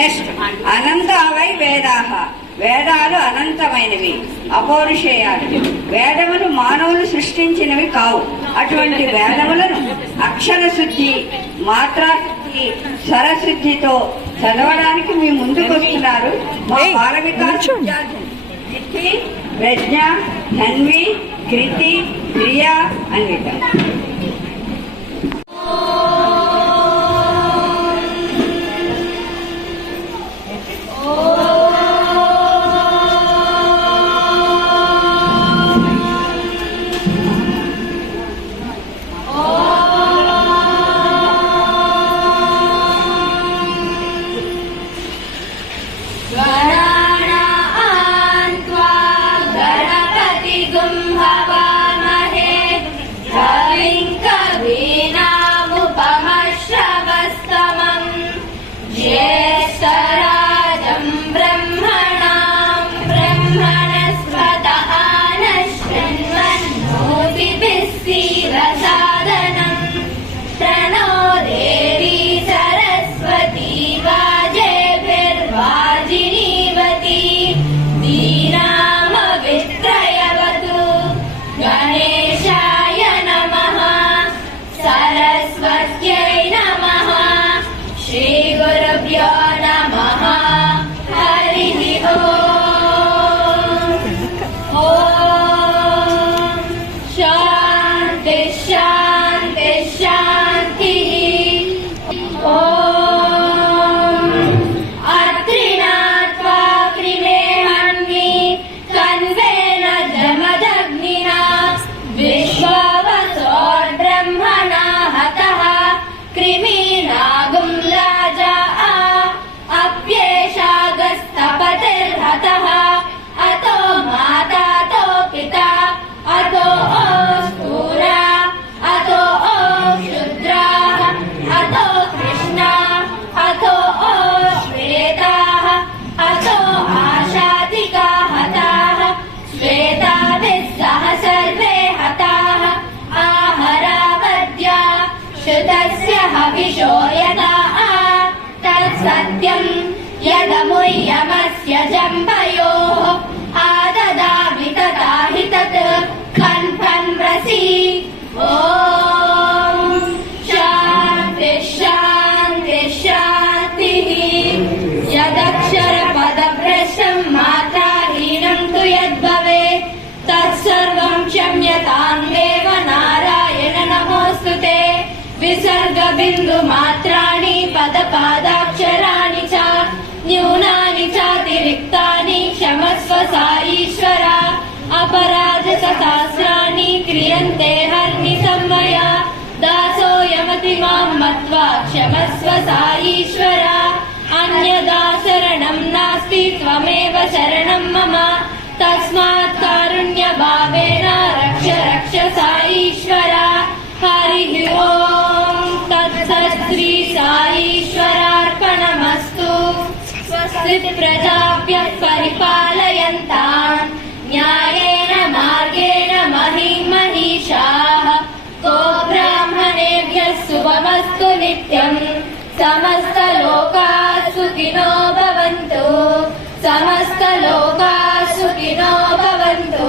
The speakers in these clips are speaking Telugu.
నెక్స్ట్ అనంతావై వేదాహ, వేదాలు అనంతమైనవి, అపౌరుషేయాలు. వేదములు మానవులు సృష్టించినవి కావు. అటువంటి వేదములను అక్షర శుద్ధి, మాత్రాశుద్ధి, స్వరశుద్ధితో చదవడానికి మీ ముందుకు వస్తున్నారు మా బాల వికాస్ విద్యార్థులు ప్రజ్ఞ, ధన్వి, కృతి, ప్రియ, అన్విత. सत्यं यदमुह्यमस्य जम्बयोः आददामि तदा हि तत् कन्फन्प्रसि ॐ शान्ति शान्ति शान्तिः यदक्षरपदभ्रष्टं मात्राहीनं तु यद्भवेत् तत्सर्वं क्षम्यतां देव नारायण नमोऽस्तु ते विसर्गबिन्दु मात्राणि पदपादाक्षराणि च न्यूनानि चातिरिक्तानि क्षमस्व साईश्वर अपराधसहस्राणि क्रियन्ते हर्निशं मया दासोऽयमति मां मत्वा क्षमस्व साईश्वर अन्यदा शरणं नास्ति त्वमेव शरणं मम तस्मात् कारुण्यभावेन रक्ष रक्ष साईश्वर हरिः ओम् तत्सत् श्री साईश्वरार्पणमस्तु स्वस्ति प्रजाभ्यः परिपालयन्ताम् न्यायेन मार्गेण महीमहीषाः गोब्राह्मणेभ्यः शुभमस्तु नित्यम् समस्तलोकाः सुखिनो भवन्तु समस्तलोकाः सुखिनो भवन्तु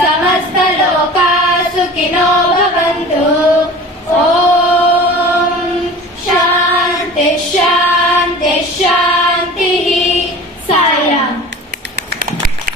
समस्तलोकाः सुखिनो भवन्तु